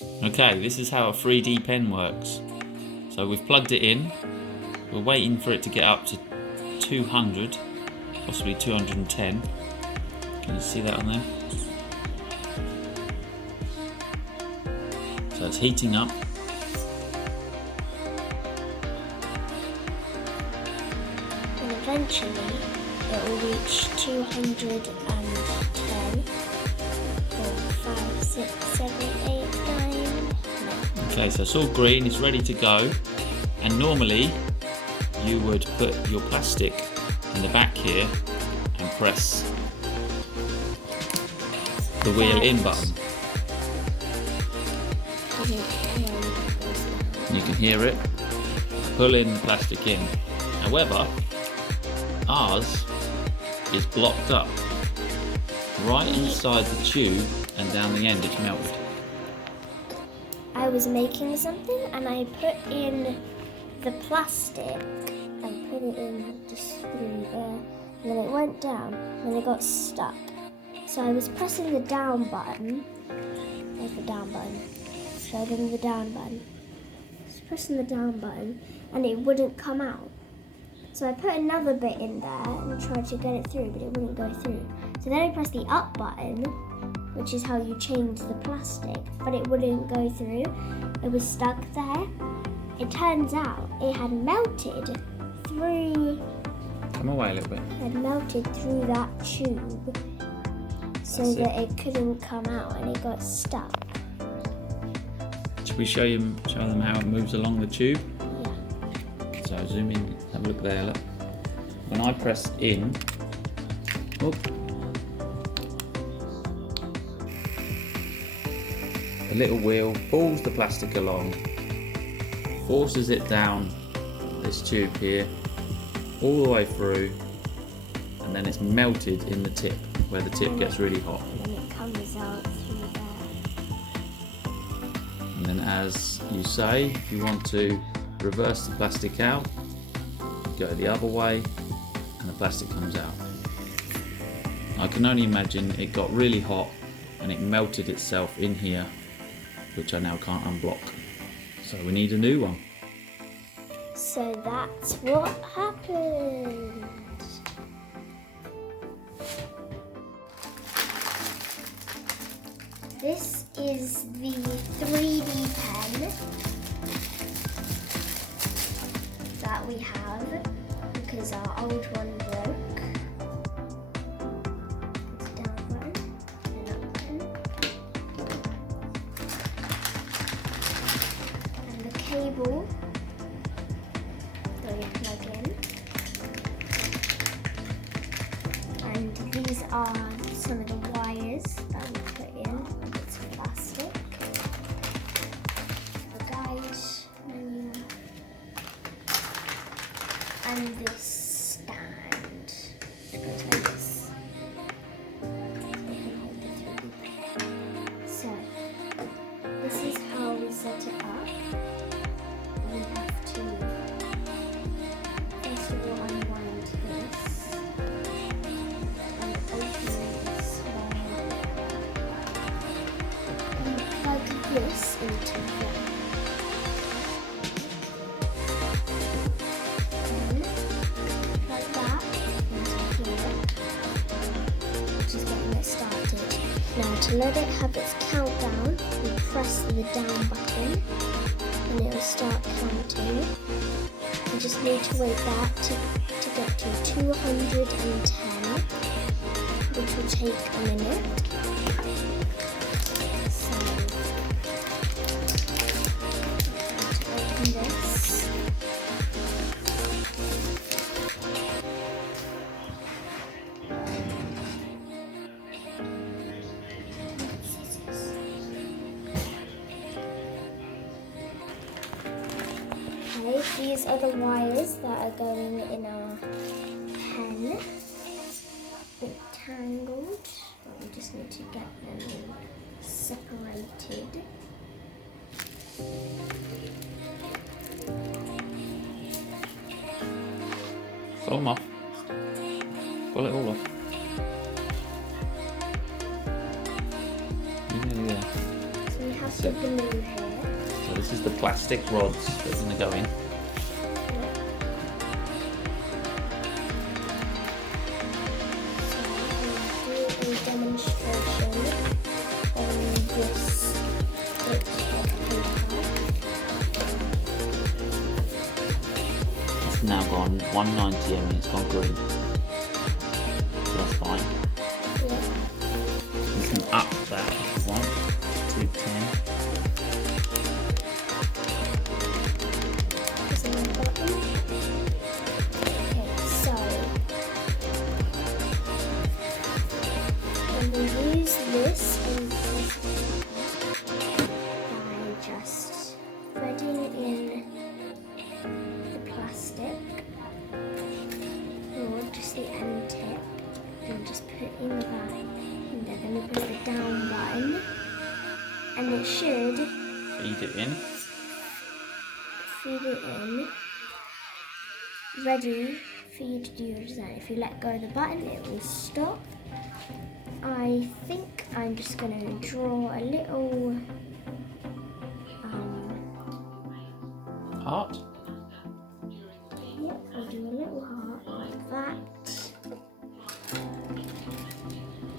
Okay, this is how a 3D pen works. So we've plugged it in. We're waiting for it to get up to 200, possibly 210. Can you see that on there? So it's heating up. And eventually it will reach 210. 4, 5, 6, 7, 8, 9. Okay, so it's all green, it's ready to go. And normally you would put your plastic in the back here and press the wheel in button. You can hear it pulling the plastic in. However, ours is blocked up right inside the tube, and down the end it's melted. I was making something and I put in the plastic and put it in just through there, and then it went down and then it got stuck. So I was pressing the down button. There's the down button. Show them the down button. Just pressing the down button and it wouldn't come out. So I put another bit in there and tried to get it through, but it wouldn't go through. So then I pressed the up button, which is how you change the plastic, but it wouldn't go through. It was stuck there. It turns out it had melted through. Come away a little bit. It had melted through that tube, so that it couldn't come out, and it got stuck. Should we show them how it moves along the tube? Yeah. So zoom in, have a look there. Look. When I press in, the little wheel pulls the plastic along, forces it down this tube here, all the way through, and then it's melted in the tip, where the tip gets really hot. And then it comes out through there. And then, as you say, if you want to reverse the plastic out, go the other way, and the plastic comes out. I can only imagine it got really hot and it melted itself in here, which I now can't unblock. So we need a new one. So that's what happened. This is the 3D pen that we have because our old one broke. It's down button and up button. And the cable that we plug in. And these are some of the wires that we put in. It's plastic. The guide menu. And this stand. It goes like this. So this is how we set it up. We have to first of all unwind this and open this one. And plug this into the like that into here, which is getting it started. Now to let it have its countdown, we press the down button and it will start counting. We just need to wait that to get to 210, which will take a minute. So, I'm going to open this. Okay, these are the wires that are going in our pen. A bit tangled, but we just need to get them separated. Pull them off. Pull it all off. Yeah. So we have have to glue here. So this is the plastic rods that are going to go in. So I'm going to do a demonstration on this bit of paper. It's now gone 190 and it's gone green. So that's fine. Yeah. You can up that if you want to 10. Pressing the button. Okay, so I'm going to use this and this by just threading in the plastic, or just the end tip, and just put in that, and then we press the down button, and it should Feed it in. feed it in, ready for you to do your design. If you let go of the button, it will stop. I think I'm just going to draw a little Heart. yep, I'll do a little heart like that,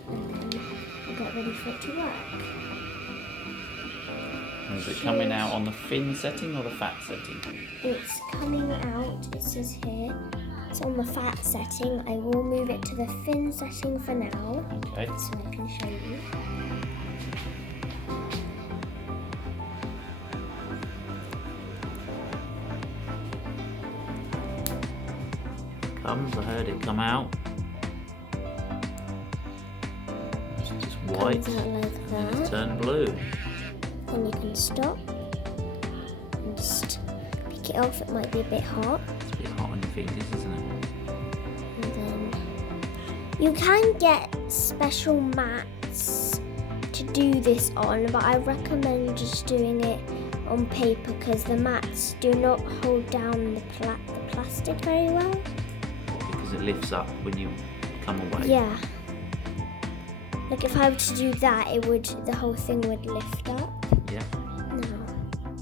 and then I'll get ready for it to work. Is it coming out on the thin setting or the fat setting? It's coming out, it says here, it's on the fat setting. I will move it to the thin setting for now, Okay. so I can show you. Comes, I heard it come out. It's just white. Comes out like And it's that. turned blue. Then you can stop and just pick it off. It might be a bit hot. It's a bit hot on your fingers, isn't it? And then you can get special mats to do this on, but I recommend just doing it on paper because the mats do not hold down the plastic very well. Because it lifts up when you come away. Yeah. Like if I were to do that, the whole thing would lift up. Yeah. Now,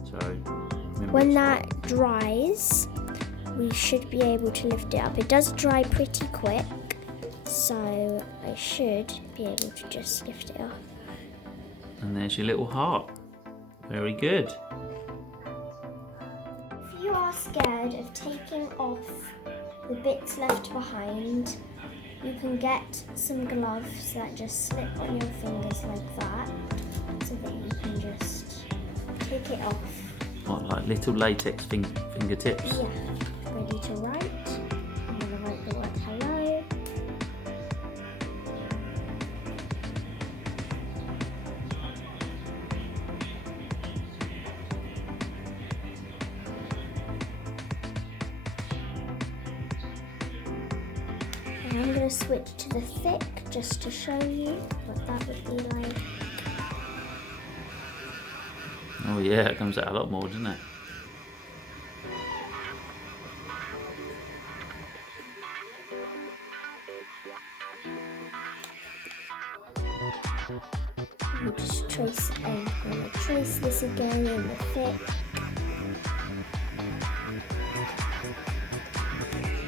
So remember when it's that dries, we should be able to lift it up. It does dry pretty quick, so I should be able to just lift it up. And there's your little heart. Very good. If you are scared of taking off the bits left behind, you can get some gloves that just slip on your fingers like that, so that you can just take it off. What, like little latex fingertips? Yeah, ready to write. I'm going to write the word hello. And I'm going to switch to the thick just to show you what that would be like. Oh yeah, it comes out a lot more, doesn't it? We'll just trace it in. I'm going to trace this again in the thick.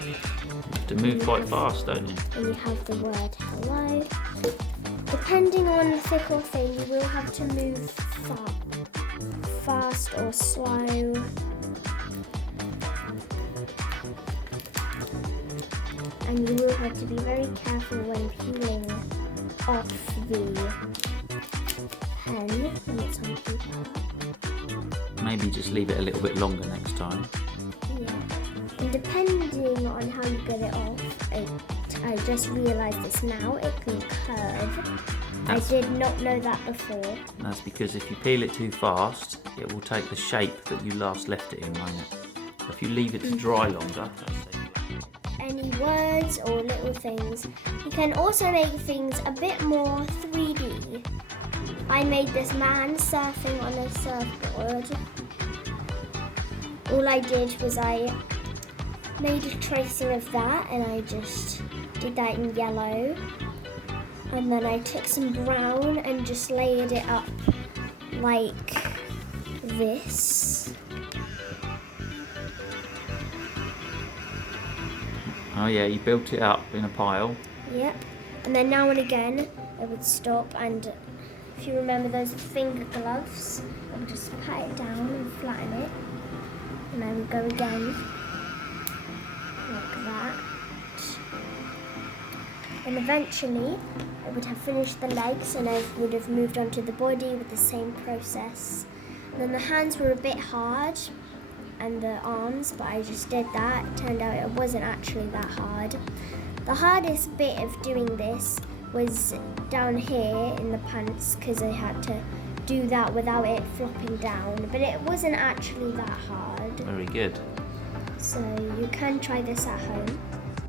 You have to move quite fast, don't you? And you have the word hello. Depending on the thick or thin, you will have to move fast or slow. And you will have to be very careful when peeling off the pen when it's on paper. Maybe just leave it a little bit longer next time. Yeah. And depending on how you get it off, I just realised this now, it can curve. I did not know that before. That's because if you peel it too fast, it will take the shape that you last left it in, won't it? So if you leave it to dry longer, Any words or little things. You can also make things a bit more 3D. I made this man surfing on a surfboard. All I did was I made a tracing of that, and I just did that in yellow. And then I took some brown and just layered it up like this. Oh yeah, you built it up in a pile. Yep. And then now and again, I would stop, and if you remember those finger gloves, I would just pat it down and flatten it. And I would go again, like that. And eventually, I would have finished the legs and I would have moved on to the body with the same process. And then the hands were a bit hard, and the arms, but I just did that. It turned out it wasn't actually that hard. The hardest bit of doing this was down here in the pants, because I had to do that without it flopping down, but it wasn't actually that hard. Very good. So you can try this at home.